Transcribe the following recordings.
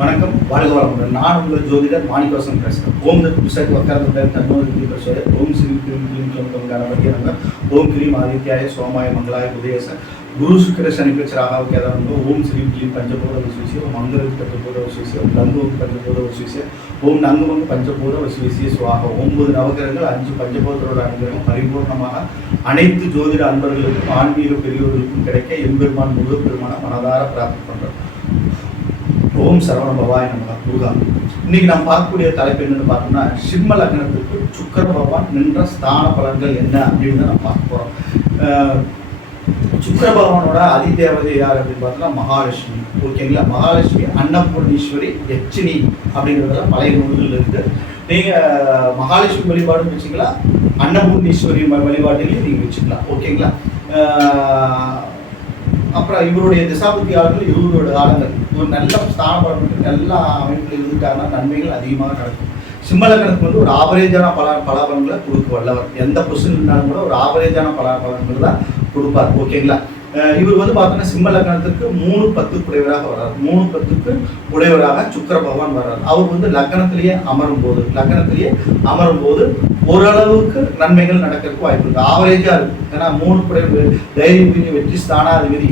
வணக்கம், வாழ்க வளமுடன். நான் உங்கள் ஜோதிடர் மாணிக்கவாசன் பேசுகிறேன். ஓம் புதுசாக உட்கார்ந்து தன்னோதி பேசுவது ஓம் ஸ்ரீ கிரீம் கிளீம் சொல்லுங்க கணபதியாக ஓம் கிரீம் ஆதித்யாய சோமாய மங்களாய உதயச குரு சுக்கிர சனிப்பெற்ற ராகாவுக்கு ஏதாவது ஓம் ஸ்ரீ கிளீம் பஞ்சபூத வசிவிசிய ஓம் மங்களுக்கு பஞ்சபூத வசிவிசிய ஓம் நங்குவுக்கு பஞ்சபூத வசிவிசிய ஓம் நங்குமங்கு பஞ்சபூத வசிவிசிய சுவாக 9 நவகிரகங்கள் 5 பஞ்சபூதத்தோட அனுகிரகம் பரிபூர்ணமாக அனைத்து ஜோதிட அன்பர்களுக்கும் ஆன்மீக பெரியோர்களுக்கும் கிடைக்க எம்பெருமான் முருகப்பெருமான மனதார பிரார்த்தனை பண்ணுறோம். ஓம் சரவண பவாய் நமக முருகா. இன்னைக்கு நாம் பார்க்கக்கூடிய தலைப்பு என்னன்னு பார்த்தோம்னா, சிம்ம லக்னத்துக்கு சுக்கிர பகவான் நின்ற ஸ்தான பலன்கள் என்ன அப்படின்னு தான் நம்ம பார்க்க போகிறோம். சுக்கிர பகவானோட அதிதேவதை யார் அப்படின்னு பார்த்தோம்னா மகாலட்சுமி. ஓகேங்களா, மகாலட்சுமி அன்னபூர்ணீஸ்வரி யட்சினி அப்படிங்கிறதெல்லாம் பழைய நூல்கள் இருக்கு. நீங்கள் மகாலட்சுமி வழிபாடும் வச்சுக்கலாம், அன்னபூர்ணீஸ்வரி வழிபாட்டிலையும் நீங்கள் வச்சுக்கலாம். ஓகேங்களா, அப்புறம் இவருடைய திசாபுத்தி ஆளுங்கள் 20 காலங்கள் ஒரு நல்ல ஸ்தானப்பட்டு நல்ல அமைப்பில் இருந்துட்டாங்கன்னா நன்மைகள் அதிகமாக நடக்கும். சிம்ம லக்னத்துக்கு வந்து ஒரு ஆவரேஜான பலன்களை கொடுக்க வல்லவர். எந்த பொசிஷன் இருந்தாலும் கூட ஒரு ஆவரேஜான பலன்கள் தான் கொடுப்பார். ஓகேங்களா, இவர் வந்து பார்த்தோன்னா சிம்ம லக்னத்துக்கு 3-10 உடையவராக வர்றார். 3-10க்கு உடையவராக சுக்கிர பகவான் வர்றார். அவர் வந்து லக்னத்திலேயே அமரும் போது ஓரளவுக்கு நன்மைகள் நடக்கிறதுக்கு வாய்ப்பு இருக்கு. ஆவரேஜா இருக்கு. ஏன்னா 3 தைரிய வெற்றி ஸ்தானாதிபதி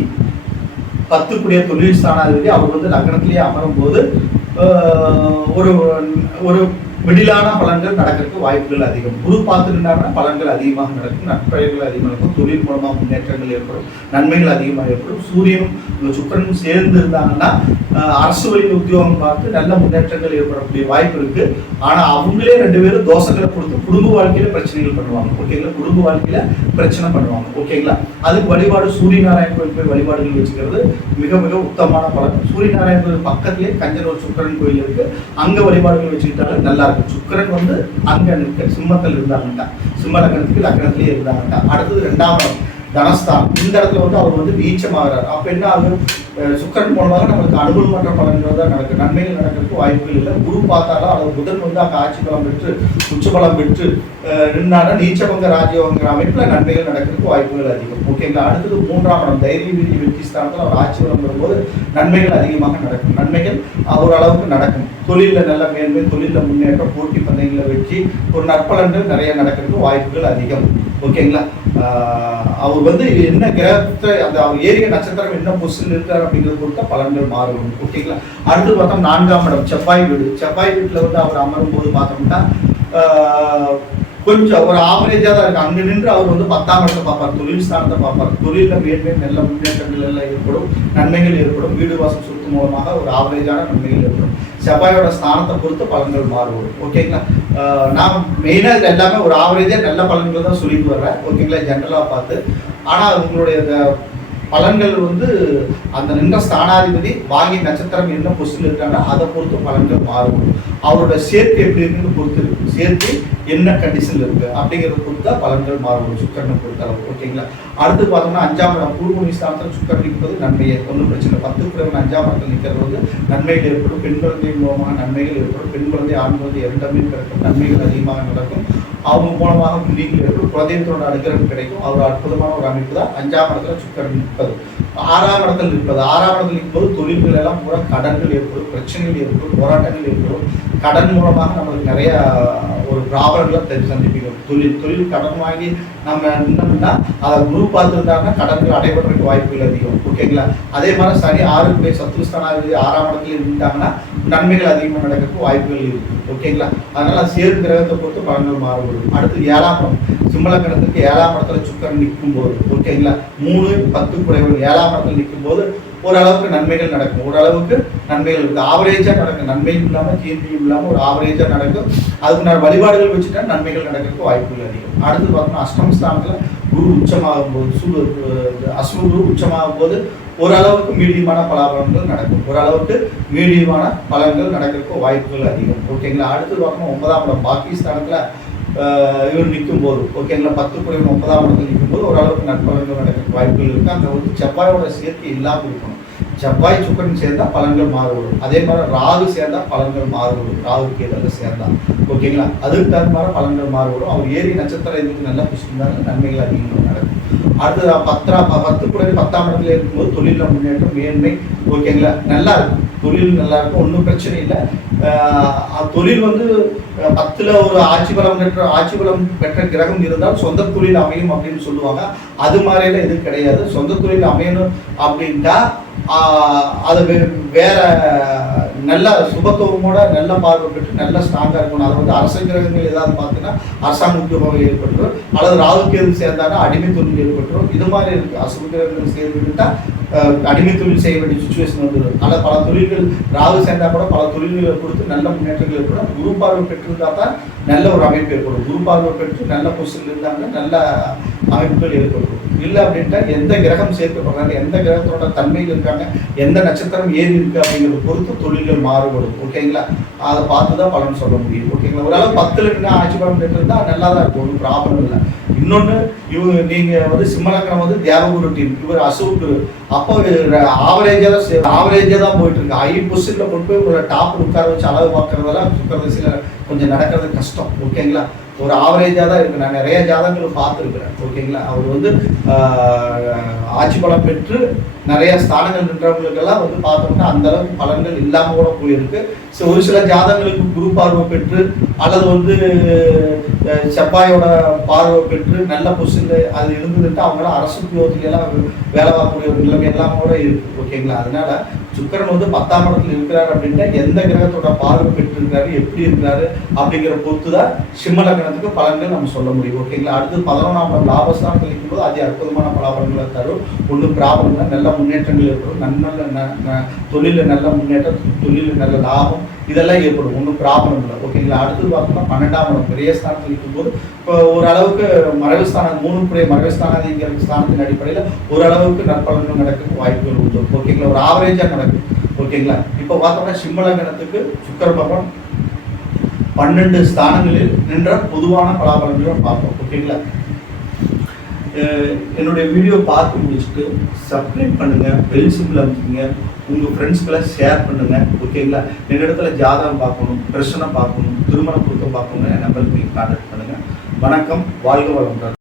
10 தொழில் ஸ்தானாதிபதி அவர் வந்து லக்னத்திலேயே அமரும் போது ஒரு ஒரு மிடிலான பலன்கள் நடக்கிறதுக்கு வாய்ப்புகள் அதிகம். குரு பார்த்துட்டாங்கன்னா பலன்கள் அதிகமாக நடக்கும், நற்பெயர்கள் அதிகமாக இருக்கும், தொழில் மூலமாக முன்னேற்றங்கள் ஏற்படும், நன்மைகள் அதிகமாக ஏற்படும். சூரியனும் சுக்கிரனும் சேர்ந்து இருந்தாங்கன்னா அரசு வழி உத்தியோகம் பார்த்து நல்ல முன்னேற்றங்கள் ஏற்படக்கூடிய வாய்ப்பு இருக்கு. ஆனா அவங்களே 2 பேரும் தோசைகளை கொடுத்து குடும்ப வாழ்க்கையில பிரச்சனைகள் பண்ணுவாங்க. ஓகேங்களா, குடும்ப வாழ்க்கையில பிரச்சனை பண்ணுவாங்க. ஓகேங்களா, அதுக்கு வழிபாடு சூரிய நாராயண கோயில் போய் வழிபாடுகள் வச்சுக்கிறது மிக மிக உத்தமமான பலன். சூரிய நாராயண கோயில் பக்கத்திலே கஞ்சனூர் சுக்கிரன் கோயில் இருக்கு, அங்க வழிபாடுகள் வச்சுக்கிட்டாலும் நல்லா இருக்கும். சுக்கிரன் வந்து அங்க நிற்க சிம்மத்தில் இருந்தாங்கட்டா, சிம்ம லக்னத்திலேயே இருந்தாங்கட்டா. அடுத்தது 2ஆம் இடம் தனஸ்தானம். இந்த இடத்துல வந்து அவர் வந்து நீச்சமாகிறார். அப்ப என்ன ஆகும், சுக்கிரன் மூலமாக நம்மளுக்கு அனுகூலமற்ற பலன்கள் தான் நடக்கும், நன்மைகள் நடக்கிறதுக்கு வாய்ப்புகள் இல்லை. குரு பார்த்தாலும் அல்லது புதன் வந்து அங்கே ஆட்சி பலம் பெற்று உச்சபலம் பெற்று நின்றாலும் நீச்சபங்க ராஜயோகங்கிற அமைப்பில் நன்மைகள் நடக்கிறதுக்கு வாய்ப்புகள் அதிகம். ஓகேங்களா, அடுத்தது 3ஆம் இடம் தைரிய வீதி வெற்றி ஸ்தானத்தில் அவர் ஆட்சி பலம் பெறும்போது நன்மைகள் அதிகமாக நடக்கும், நன்மைகள் ஓரளவுக்கு நடக்கும். தொழிலில் நல்ல மேன்மை, தொழிலில் முன்னேற்றம், போட்டி பந்தயங்களில் வெற்றி, ஒரு நற்பலன்கள் நிறைய நடக்கிறதுக்கு வாய்ப்புகள் அதிகம். ஓகேங்களா, அவர் வந்து என்ன கிரகத்தை அந்த அவர் ஏரிய நட்சத்திரம் என்ன பொசிஷன் இருக்கார் அப்படிங்கிறது பொறுத்த பலன்கள் மாறும். ஓகேங்களா, அடுத்து பார்த்தோம் 4ஆம் இடம் செவ்வாய் வீடு. செவ்வாய் வீட்டில் வந்து அவர் அமரும் போது பார்த்தோம்னா கொஞ்சம் ஒரு ஆவரேஜாக தான் இருக்கு. அங்கே நின்று அவர் வந்து 10ஆம் இடத்தை பார்ப்பார், தொழில் ஸ்தானத்தை பார்ப்பார். தொழிலில் மேன்மை நல்ல முன்னேற்றங்கள் எல்லாம் ஏற்படும், நன்மைகள் ஏற்படும். வீடு வாசம் சொத்து மூலமாக ஒரு ஆவரேஜான நன்மைகள் ஏற்படும். செவ்வாயோட ஸ்தானத்தை பொறுத்து பலன்கள் மாறுபடும். ஓகேங்களா, நான் மெயினாக இது எல்லாமே ஒரு ஆவரேஜாக நல்ல பலன்கள் தான் சொல்லிட்டு வர்றேன். ஓகேங்களா, ஜென்ரலாக பார்த்து. ஆனால் உங்களுடைய பலன்கள் வந்து அந்த நின்ற ஸ்தானாதிபதி வாங்கி நட்சத்திரம் என்ன பொசிஷன் இருக்காங்க அதை பொறுத்து பலன்கள் மாறுபடும். அவரோட சேர்க்கை எப்படி இருக்குன்னு பொறுத்து இருக்கு, சேர்க்கை என்ன கண்டிஷன்ல இருக்கு அப்படிங்கிறத பொறுத்து தான் பலன்கள் மாறுபடும் சுக்கிரனை பொறுத்தளவு. ஓகேங்களா, அடுத்து பார்த்தோம்னா 5ஆம் இடம் பூர்வ ஸ்தானத்தில் சுக்கிரன் நிற்பது நன்மையை ஒன்றும் பிரச்சனை. 10 குறைவன் 5ஆம் இடத்தில் நிற்கிறது வந்து நன்மைகள் ஏற்படும். பெண் குழந்தை மூலமாக நன்மைகள் ஏற்படும். பெண் குழந்தை ஆண் குழந்தை 2மே கிடைக்கும், நன்மைகள் அதிகமாக நடக்கும். அவங்க மூலமாக புள்ளிகள் ஏற்படும், குலதெய்வத்தோட அனுகிரகம் கிடைக்கும். அவர் அற்புதமான ஒரு அமைப்பு தான் 5ஆம் இடத்துல சுக்கிரன் நிற்பது. 6ஆம் இடத்தில் நிற்பது, 6ஆம் இடத்தில் நிற்பது தொழில்கள் எல்லாம் பூரா கடன்கள் ஏற்படும், பிரச்சனைகள் ஏற்படும், போராட்டங்கள் ஏற்படும். கடன் மூலமாக நம்மளுக்கு நிறைய ஒரு ப்ராப்ளங்களை சந்திப்பிக்கும். தொழில் கடன் வாங்கி நம்ம நின்னோம்னா அதை குரு பார்த்துருந்தாங்கன்னா கடன்கள் அடைபடுறதுக்கு வாய்ப்புகள் அதிகம். ஓகேங்களா, அதே மாதிரி சனி 6 சத்துருஸ்தானாதிபதி 6ஆம் இடத்துல இருந்துட்டாங்கன்னா நன்மைகள் அதிகமாக நடக்கிறதுக்கு வாய்ப்புகள் இருக்கு. ஓகேங்களா, அதனால சேரும் கிரகத்தை பொறுத்து பலன்கள் மாறுபடும். அடுத்து 7ஆம் இடம் சிம்ம லக்னத்துக்கு 7ஆம் இடத்துல சுக்கிரன் நிற்கும் போது, ஓகேங்களா, 3-10 குறைவர்கள் 7ஆம் இடத்துல நிற்கும் போது ஓரளவுக்கு நன்மைகள் நடக்கும். ஓரளவுக்கு நன்மைகள் இருக்கு, ஆவரேஜா நடக்கும். நன்மையும் இல்லாமல் தீர்மையும் இல்லாமல் ஒரு ஆவரேஜா நடக்கும். அதுக்கு நான் வழிபாடுகள் வச்சுட்டா நன்மைகள் நடக்கிறதுக்கு வாய்ப்புகள் அதிகம். அடுத்து பார்த்தோம்னா அஷ்டமஸ்தானத்துல குரு உச்சமாகும் போது அஸ்ம குரு உச்சமாகும் போது ஓரளவுக்கு மீடியமான பலாபலன்கள் நடக்கும், ஓரளவுக்கு மீடியமான பலன்கள் நடக்கிறதுக்கு வாய்ப்புகள் அதிகம். ஓகேங்களா, அடுத்து பார்த்தோம்னா 9ஆம் இடம் பாகிஸ்தானத்துல இவர் நிற்கும் போது, ஓகேங்களா, 10 குறைவன் 9ஆம் இடத்தில் நிற்கும் போது ஓரளவுக்கு நற்பலன்கள் நடக்கிறதுக்கு வாய்ப்புகள் இருக்கு. அங்கே வந்து செவ்வாயோட சேர்க்கை இல்லாமல் இருக்கணும். செவ்வாய் சுக்கிரன் சேர்ந்தா பலன்கள் மாறுபடும். அதே மாதிரி ராகு சேர்ந்தா பலன்கள் மாறுபடும். ராகு கேது சேர்ந்தா ஓகேங்களா, அதுக்கு தகுந்த மாதிரி பலன்கள் மாறுபடும். அவர் ஏரி நட்சத்திரம் இதுக்கு நல்லா பிடிச்சிருந்தாங்க, நன்மைகள் அதிகமாக நடக்கும். அடுத்தது 10 கூட 10ஆம் இடத்துல இருக்கும்போது தொழிலில் முன்னேற்றம் மேன்மை ஓகேங்களா நல்லா இருக்கும். தொழில் நல்லா இருக்கும், ஒன்றும் பிரச்சனை இல்லை. தொழில் வந்து 10ல் ஒரு ஆட்சி பலம் பெற்ற கிரகம் இருந்தால் சொந்த தொழில் அமையும் அப்படின்னு சொல்லுவாங்க. அது மாதிரிலாம் எதுவும் கிடையாது. சொந்த தொழில் அமையணும் அப்படின்ட்டா அது வேற நல்ல சுபத்துவமோட நல்ல பார்வை பெற்று நல்ல ஸ்ட்ராங்காக இருக்கணும். அதை வந்து அரச கிரகங்கள் ஏதாவது பார்த்தீங்கன்னா அரசாங்க உத்தியோகம் ஏற்பட்டுரும், அல்லது ராகுக்கேது சேர்ந்தாலும் அடிமை தொழில் ஏற்பட்டுரும். இது மாதிரி இருக்கு. அசுப கிரகங்கள் சேர்ந்துட்டா அடிமை தொழில் செய்ய வேண்டிய சுச்சுவேஷன் வந்துடும். அல்ல பல தொழில்கள் ராகு சேர்ந்தா கூட பல தொழில்களை கொடுத்து நல்ல முன்னேற்றங்கள் ஏற்படும். குரு பார்வை பெற்றிருந்தா தான் நல்ல ஒரு அமைப்பு ஏற்படும். குரு பார்வை பெற்று நல்ல பொசிஷன்ல இருந்தாங்க நல்ல அமைப்புகள் ஏற்படும். இல்லை அப்படின்ட்டா எந்த கிரகம் சேர்க்கப்படுறாங்க, எந்த கிரகத்தோட தன்மையில் இருக்காங்க, எந்த நட்சத்திரம் ஏறி இருக்கு அப்படிங்கிறத பொறுத்து தொழில்கள் மாறுபடும். ஓகேங்களா? அதை பார்த்து தான் பலன் சொல்ல முடியும். ஓகேங்களா? ஓரளவு 10ல் நின்று ஆட்சி பலம் பெற்றிருந்தா நல்லா தான் இருக்கும், ஒன்றும் ப்ராப்ளம் இல்லை. இன்னொன்று நீங்கள் வந்து சிம்மலக்கணம் வந்து தேவகுரு டீம், இவர் அசோக். அப்போ ஆவரேஜாக தான் போயிட்டு இருக்கு. ஹை பொசிஷனில் கொண்டு போய் உங்களை டாப் உட்கார வச்சு அளவு பார்க்கறதெல்லாம் சுக்கரதசையில் கொஞ்சம் நடக்கிறது கஷ்டம். ஓகேங்களா? ஒரு ஆவரேஜாக தான் இருக்குது. நான் நிறைய ஜாதகங்கள் பார்த்துருக்குறேன். ஓகேங்களா? அவர் வந்து ஆட்சி பலம் பெற்று நிறைய ஸ்தானங்கள் நின்றவங்களுக்கெல்லாம் வந்து பார்த்தோம்னா அந்த அளவுக்கு பலன்கள் இல்லாமல் கூட போயிருக்கு. ஸோ ஒரு சில ஜாதகங்களுக்கு குரு பார்வை பெற்று அல்லது வந்து செவ்வாயோட பார்வை பெற்று நல்ல பொசிஷனில் அது இருந்துட்டு அவங்களாம் அரசு உத்தியோகத்திலாம் வேலை பார்க்கக்கூடிய ஒரு நிலைமை எல்லாம் கூட இருக்குது. ஓகேங்களா? அதனால சுக்கிரன் வந்து 10ஆம் இடத்துல இருக்கிறார் அப்படின்ட்டு எந்த கிரகத்தோட பார்வை பெற்று இருக்காரு, எப்படி இருக்கிறாரு அப்படிங்கிற பொறுத்து தான் சிம்ம லக்னத்துக்கு பலன்கள் நம்ம சொல்ல முடியும். ஓகேங்களா? அடுத்து 11ஆம் இடம் லாபஸ்தானத்தில் இருக்கும்போது அதி அற்புதமான பலாபலன்களை தரும். ஒன்றும் ப்ராப்ளம் இல்லை, நல்ல முன்னேற்றங்கள் ஏற்படும். நல்ல தொழிலில் நல்ல முன்னேற்றம், தொழிலில் நல்ல லாபம் இதெல்லாம் ஏற்படும். ஒன்றும் ப்ராப்ளம் இல்லை. ஓகேங்களா? அடுத்து பார்த்தோம்னா 12ஆம் இடம் பெரிய ஸ்தானத்தில் இருக்கும்போது இப்போ ஓரளவுக்கு மறைவுஸ்தானம் 3 மறைவுஸ்தானாதிங்கிற ஸ்தானத்தின் அடிப்படையில் ஓரளவுக்கு நற்பலன்கள் நடக்க வாய்ப்புகள் உண்டு. ஓகேங்களா? ஒரு ஆவரேஜாக நடக்கும். ஓகேங்களா? இப்போ பார்த்தோம்னா சிம்ம லக்னத்துக்கு சுக்கிர பகவான் 12 ஸ்தானங்களில் நின்ற பொதுவான பலாபலன்களை பார்ப்போம். ஓகேங்களா? என்னுடைய வீடியோ பார்த்து முடிச்சுட்டு சப்ஸ்கிரைப் பண்ணுங்கள், பெல் சிம்பிள் அமைச்சிங்க, உங்கள் ஃப்ரெண்ட்ஸ்க்கெல்லாம் ஷேர் பண்ணுங்கள். ஓகேங்களா? என்னிடத்துல ஜாதகம் பார்க்கணும், பிரச்சனை பார்க்கணும், திருமண பொருத்தம் பார்க்கணும், என் நம்பருக்கு நீங்கள் கான்டாக்ட் பண்ணுங்கள். வணக்கம், வாழ்க வளமுடன்.